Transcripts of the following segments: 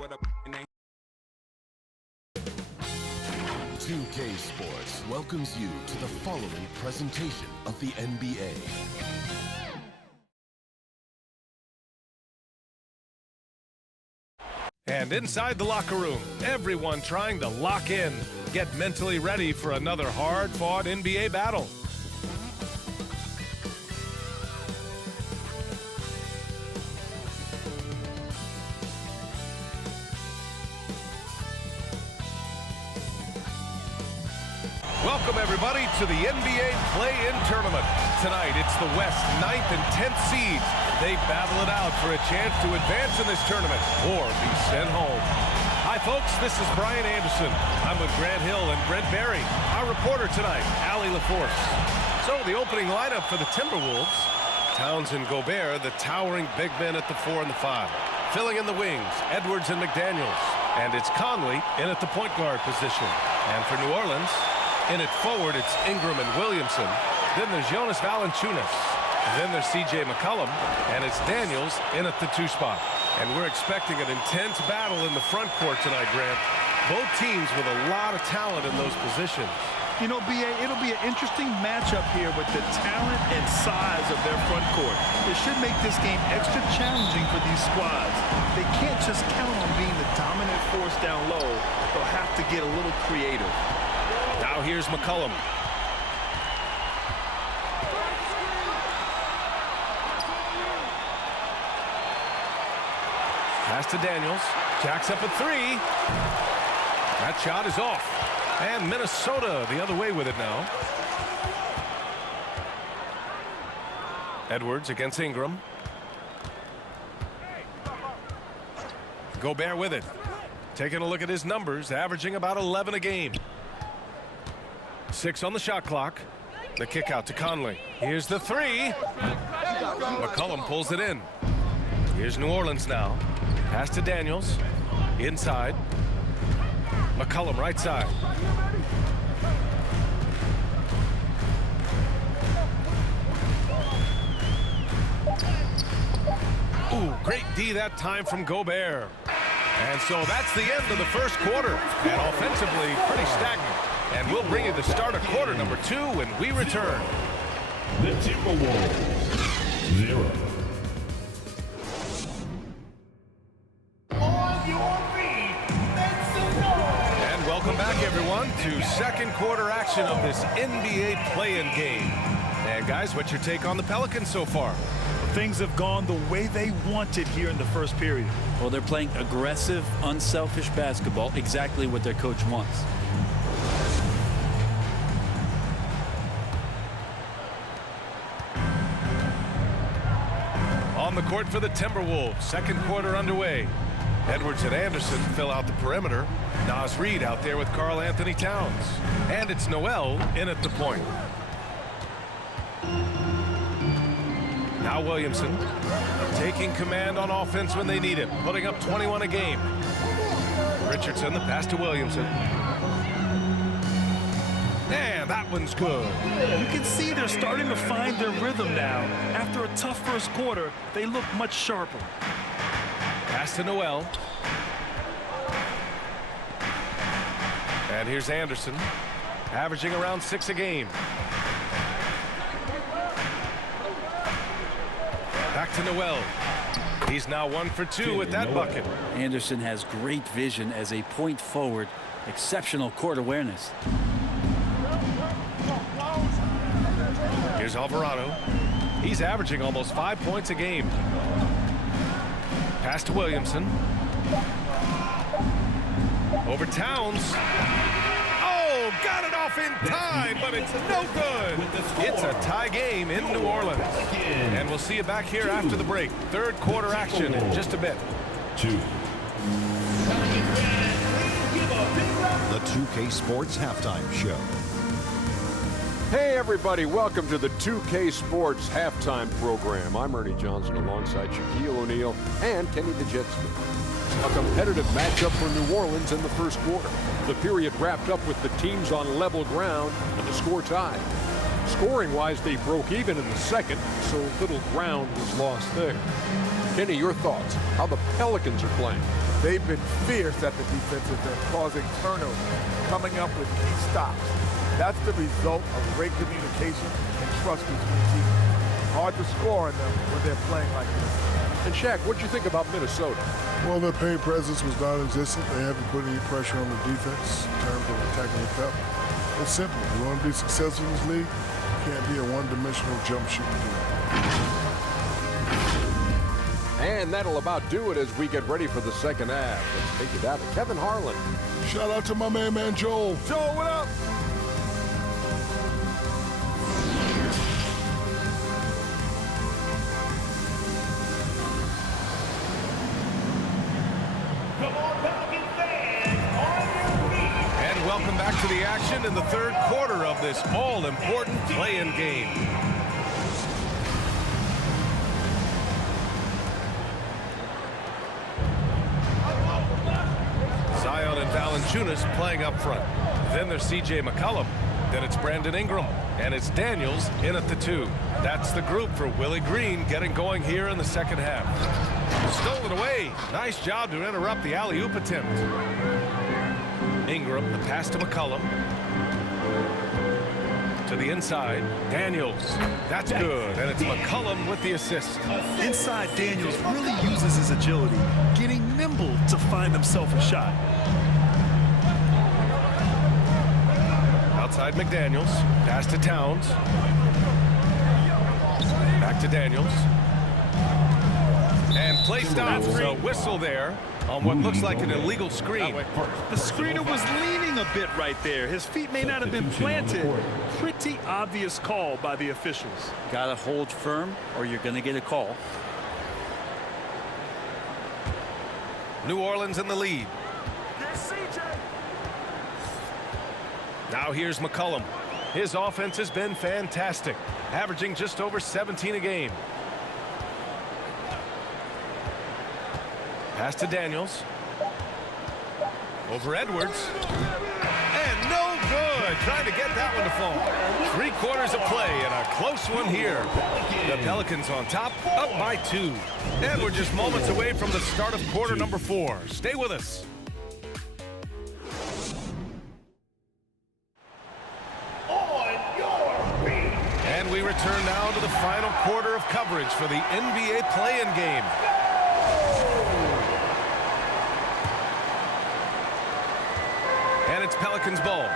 what a name. 2K Sports welcomes you to the following presentation of the NBA. And inside the locker room, everyone trying to lock in, get mentally ready for another hard-fought NBA battle. Welcome, everybody, to the NBA Play-In Tournament. Tonight, it's the West 9th and 10th seeds. They battle it out for a chance to advance in this tournament or be sent home. Hi, folks. This is Brian Anderson. I'm with Grant Hill and Brent Barry. Our reporter tonight, Allie LaForce. So, the opening lineup for the Timberwolves. Towns and Gobert, the towering big men at the 4 and the 5. Filling in the wings, Edwards and McDaniels. And it's Conley in at the point guard position. And for New Orleans, in it forward, it's Ingram and Williamson. Then there's Jonas Valanciunas. Then there's C.J. McCollum. And it's Daniels in at the 2 spot. And we're expecting an intense battle in the front court tonight, Grant. Both teams with a lot of talent in those positions. You know, B.A., it'll be an interesting matchup here with the talent and size of their front court. It should make this game extra challenging for these squads. They can't just count on being the dominant force down low. They'll have to get a little creative. Now here's McCollum. Pass to Daniels. Jacks up a 3. That shot is off. And Minnesota the other way with it now. Edwards against Ingram. Gobert with it. Taking a look at his numbers, averaging about 11 a game. 6 on the shot clock. The kick out to Conley. Here's the 3. McCollum pulls it in. Here's New Orleans now. Pass to Daniels. Inside. McCollum right side. Ooh, great D that time from Gobert. And so that's the end of the first quarter. And offensively, pretty stagnant. And we'll bring you the start of quarter number 2 when we return. The Timberwolves 0. On your feet, make some noise. And welcome back, everyone, to second quarter action of this NBA play-in game. And guys, what's your take on the Pelicans so far? Things have gone the way they wanted here in the first period. Well, they're playing aggressive, unselfish basketball, exactly what their coach wants. On the court for the Timberwolves, second quarter underway. Edwards and Anderson fill out the perimeter. Naz Reid out there with Karl Anthony Towns. And it's Noel in at the point. Now Williamson taking command on offense when they need it, putting up 21 a game. Richardson, the pass to Williamson. And that one's good. You can see they're starting to find their rhythm now. After a tough first quarter, they look much sharper. Pass to Noel. And here's Anderson, averaging around 6 a game. Back to Noel. He's now 1 for 2 with that bucket. Anderson has great vision as a point forward, exceptional court awareness. Here's Alvarado. He's averaging almost 5 points a game. Pass to Williamson. Over Towns. Oh, got it off in time, but it's no good. It's a tie game in New Orleans. And we'll see you back here after the break. Third quarter action in just a bit. 2. The 2K Sports Halftime Show. Hey everybody, welcome to the 2K Sports Halftime Program. I'm Ernie Johnson alongside Shaquille O'Neal and Kenny the Jet Smith. A competitive matchup for New Orleans in the first quarter. The period wrapped up with the teams on level ground and the score tied. Scoring-wise, they broke even in the second, so little ground was lost there. Kenny, your thoughts? How the Pelicans are playing? They've been fierce at the defensive end, causing turnovers, coming up with key stops. That's the result of great communication and trust between teams. Hard to score on them when they're playing like this. And Shaq, what'd you think about Minnesota? Well, their paint presence was non-existent. They haven't put any pressure on the defense in terms of attacking the cup. It's simple. You want to be successful in this league, you can't be a one-dimensional jump shooting team. And that'll about do it as we get ready for the second half. Let's take it down to Kevin Harlan. Shout out to my man Joel. Joel, what up? And welcome back to the action in the third quarter of this all-important play-in game. Zion and Valanciunas playing up front. Then there's C.J. McCollum. Then it's Brandon Ingram. And it's Daniels in at the 2. That's the group for Willie Green getting going here in the second half. Stolen away. Nice job to interrupt the alley-oop attempt. Ingram, the pass to McCollum. To the inside. Daniels. That's good. And it's McCollum with the assist. Inside, Daniels really uses his agility, getting nimble to find himself a shot. Outside McDaniels. Pass to Towns. Back to Daniels. And play stops. A whistle there on what looks like an illegal screen. The screener was leaning a bit right there. His feet may not have been planted. Pretty obvious call by the officials. Gotta hold firm or you're gonna get a call. New Orleans in the lead. Now here's McCollum. His offense has been fantastic, averaging just over 17 a game. Pass to Daniels. Over Edwards. And no good. Trying to get that one to fall. 3/4 of play and a close one here. The Pelicans on top, up by 2. And we're just moments away from the start of quarter number 4. Stay with us. And we return now to the final quarter of coverage for the NBA play-in game. And it's Pelicans ball.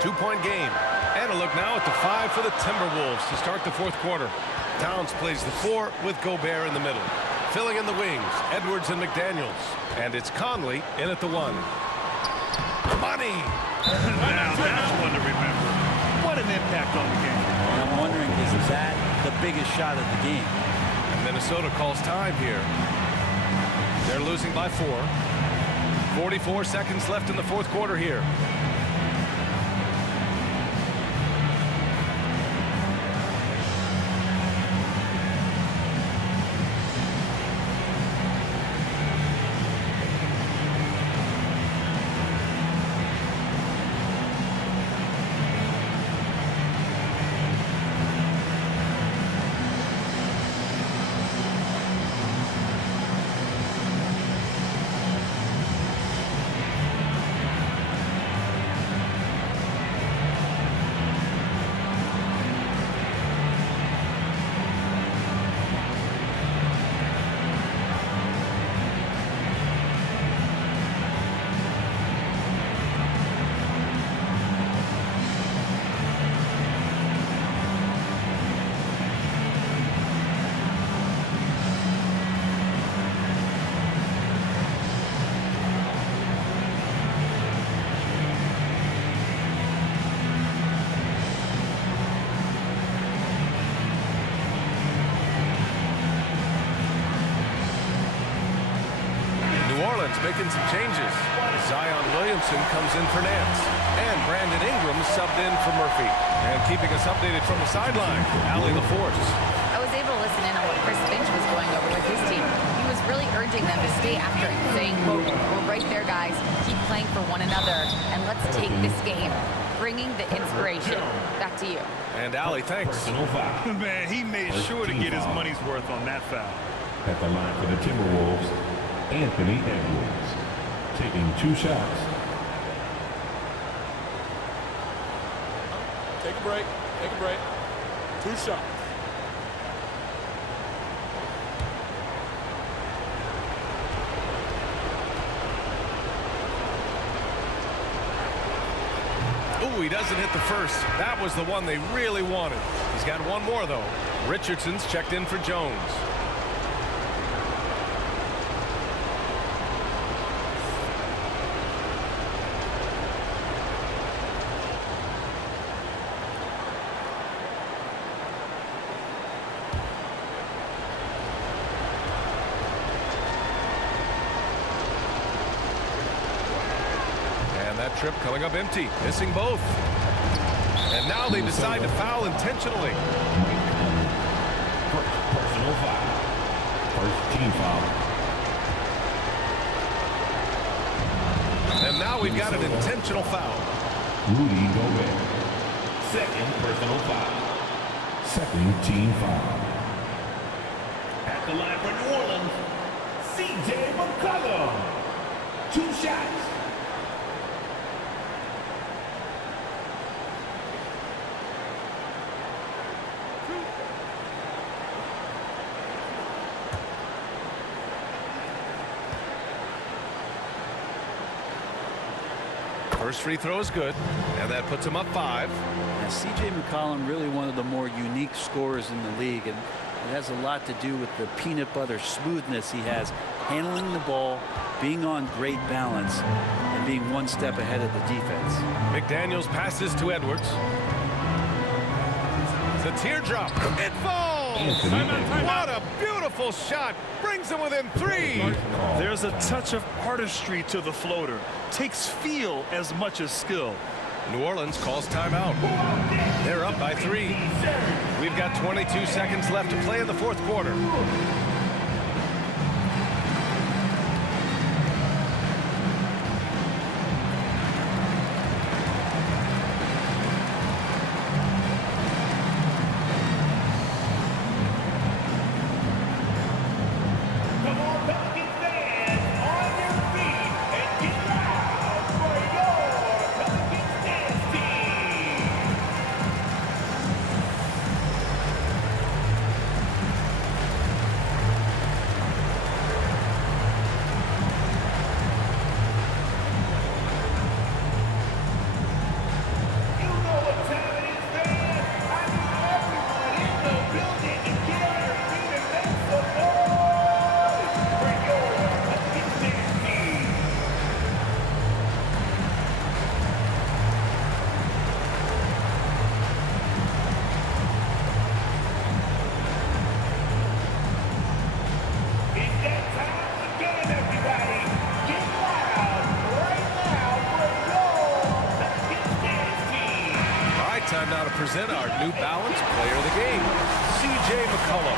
2-point game. And a look now at the 5 for the Timberwolves to start the fourth quarter. Towns plays the 4 with Gobert in the middle. Filling in the wings, Edwards and McDaniels. And it's Conley in at the 1. Money! Now that's one to remember. What an impact on the game. And I'm wondering, is that the biggest shot of the game? And Minnesota calls time here. They're losing by 4. 44 seconds left in the fourth quarter here. Making some changes. Zion Williamson comes in for Nance. And Brandon Ingram subbed in for Murphy. And keeping us updated from the sideline, Allie LaForce. I was able to listen in on what Chris Finch was going over with his team. He was really urging them to stay after it, saying, quote, "We're right there, guys. Keep playing for one another, and let's take this game." Bringing the inspiration. Back to you. And Allie, thanks. Man, he made sure to get his money's worth on that foul. At the line for the Timberwolves, Anthony Edwards. taking 2 shots. Take a break. Take a break. 2 shots. Ooh, he doesn't hit the first. That was the one they really wanted. He's got one more, though. Richardson's checked in for Jones. That trip coming up empty, missing both. And now they decide to foul intentionally. Personal foul. First team foul. And now we've got an intentional foul. Rudy Gobert. Second personal foul. Second team foul. At the line for New Orleans, C.J. McCollum. 2 shots. First free throw is good, and that puts him up 5. Now, C.J. McCollum, really one of the more unique scorers in the league, and it has a lot to do with the peanut butter smoothness he has, handling the ball, being on great balance, and being one step ahead of the defense. McDaniels passes to Edwards. It's a teardrop. It falls! What a beautiful shot! Brings him within 3. There's a touch of artistry to the floater. Takes feel as much as skill. New Orleans calls timeout. They're up by 3. We've got 22 seconds left to play in the 4th quarter. Time now to present our New Balance Player of the Game, C.J. McCollum.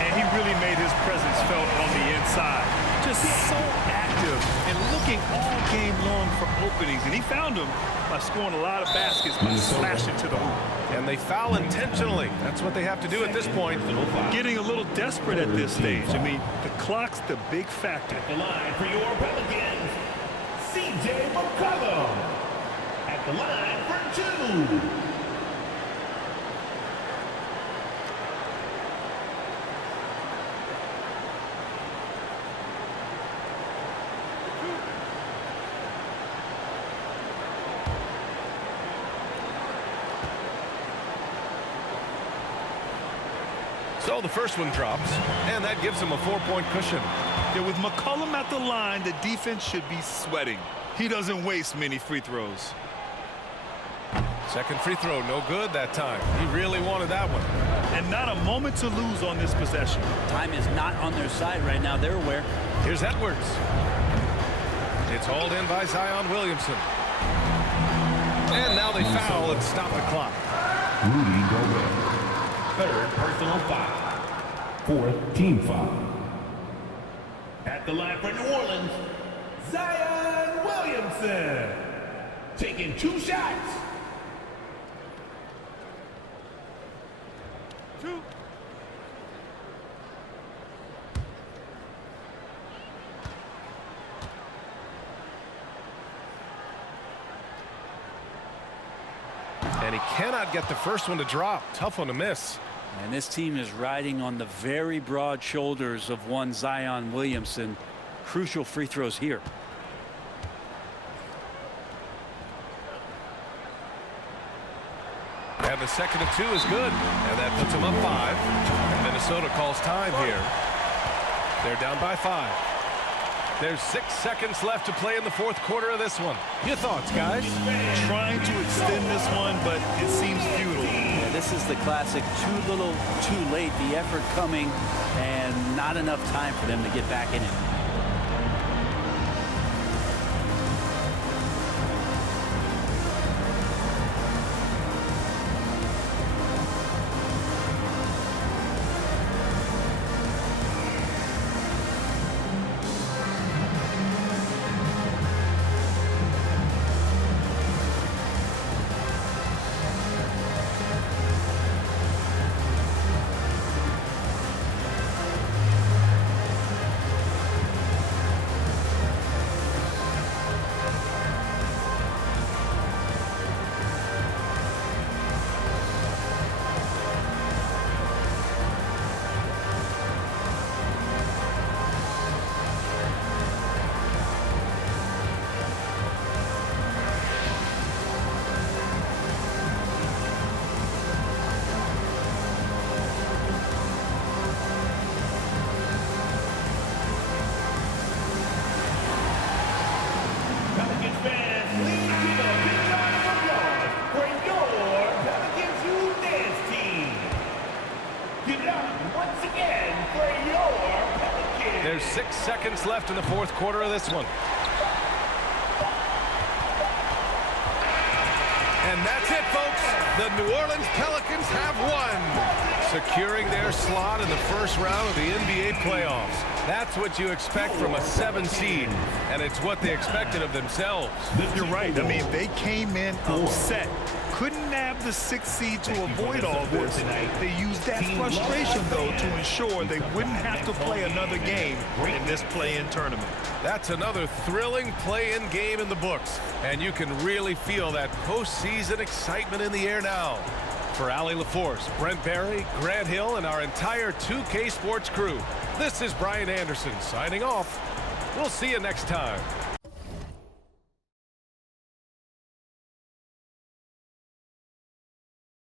And he really made his presence felt on the inside. Just so active and looking all game long for openings. And he found them by scoring a lot of baskets by slashing to the hoop. And they foul intentionally. That's what they have to do at this point. Getting a little desperate at this stage. I mean, the clock's the big factor. At the line for your Pelicans, C.J. McCollum. At the line for 2. So the first one drops, and that gives him a 4-point cushion. Yeah, with McCollum at the line, the defense should be sweating. He doesn't waste many free throws. Second free throw, no good that time. He really wanted that one. And not a moment to lose on this possession. Time is not on their side right now. They're aware. Here's Edwards. It's hauled in by Zion Williamson. And now they foul and stop the clock. Rudy Gobert. Third personal foul. 4th team foul. At the line for New Orleans, Zion Williamson. Taking 2 shots. 2. And he cannot get the first one to drop. Tough one to miss. And this team is riding on the very broad shoulders of one Zion Williamson. Crucial free throws here. And the second and 2 is good. And that puts them up 5. And Minnesota calls time here. They're down by 5. There's 6 seconds left to play in the fourth quarter of this one. Your thoughts, guys? Trying to extend this one, but it seems futile. Yeah, this is the classic too little, too late. The effort coming and not enough time for them to get back in it. Pelicans fans, please give a big round of applause for your Pelicans You Dance team. Give it up once again for your Pelicans. There's 6 seconds left in the fourth quarter of this one. And that's it, folks. The New Orleans Pelicans have won, securing their slot in the first round of the NBA playoffs. That's what you expect from a 7 seed, and it's what they expected of themselves. You're right. I mean, they came in upset. Couldn't nab the 6th seed to avoid all this. They used that frustration, though, to ensure they wouldn't have to play another game in this play-in tournament. That's another thrilling play-in game in the books, and you can really feel that postseason excitement in the air now. For Allie LaForce, Brent Barry, Grant Hill, and our entire 2K Sports crew, this is Brian Anderson signing off. We'll see you next time.